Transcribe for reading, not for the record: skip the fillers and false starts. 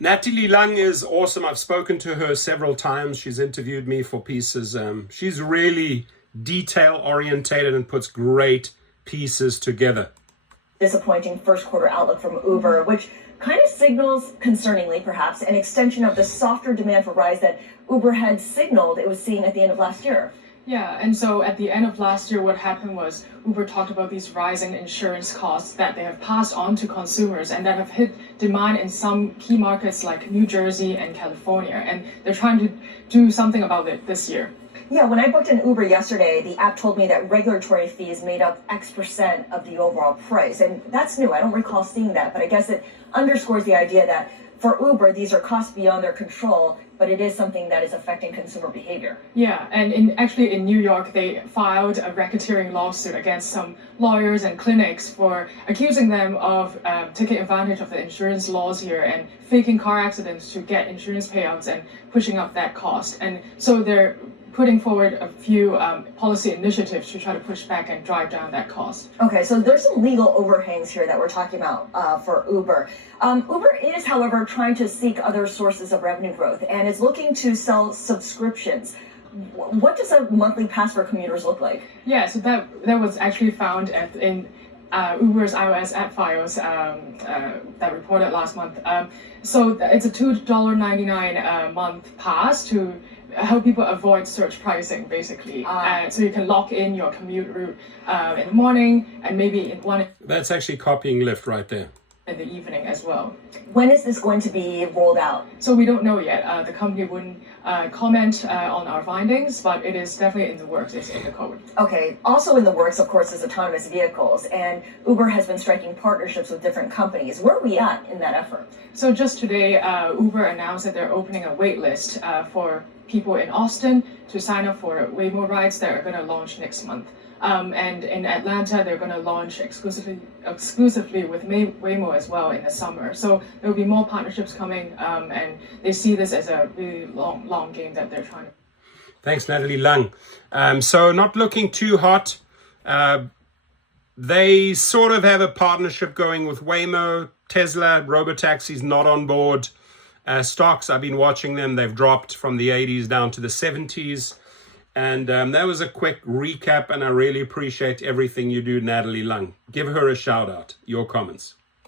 Natalie Lung is awesome. I've spoken to her several times. She's interviewed me for pieces. She's really detail orientated and puts great pieces together. Disappointing first quarter outlook from Uber, which kind of signals, concerningly perhaps, an extension of the softer demand for rides that Uber had signaled it was seeing at the end of last year. Yeah, and so at the end of last year, what happened was Uber talked about these rising insurance costs that they have passed on to consumers and that have hit demand in some key markets like New Jersey and California, and they're trying to do something about it this year. Yeah, when I booked an Uber yesterday, the app told me that regulatory fees made up X% of the overall price, and that's new. I don't recall seeing that, but I guess it underscores the idea that for Uber, these are costs beyond their control, but it is something that is affecting consumer behavior. Yeah, and actually in New York, they filed a racketeering lawsuit against some lawyers and clinics for accusing them of taking advantage of the insurance laws here and faking car accidents to get insurance payouts and pushing up that cost. And so they're putting forward a few policy initiatives to try to push back and drive down that cost. Okay, so there's some legal overhangs here that we're talking about for Uber. Uber is, however, trying to seek other sources of revenue growth and is looking to sell subscriptions. What does a monthly pass for commuters look like? Yeah, so that was actually found in Uber's iOS app files that reported last month. So it's a $2.99 a month pass to help people avoid surge pricing, basically. So you can lock in your commute route in the morning and maybe in one That's actually copying Lyft right there. in the evening as well. When is this going to be rolled out? So we don't know yet. The company wouldn't comment on our findings, but it is definitely in the works. It's in the code. Okay. Also in the works, of course, is autonomous vehicles, and Uber has been striking partnerships with different companies. Where are we at in that effort? So just today, Uber announced that they're opening a wait list for people in Austin to sign up for Waymo rides that are going to launch next month. And in Atlanta, they're going to launch exclusively with Waymo as well in the summer. So there will be more partnerships coming, and they see this as a really long game that they're trying to. Thanks, Natalie Lung. So not looking too hot. They sort of have a partnership going with Waymo. Tesla, robotaxis not on board. Stocks, I've been watching them. They've dropped from the 80s down to the 70s. And that was a quick recap, and I really appreciate everything you do, Natalie Lung. Give her a shout out. Your comments.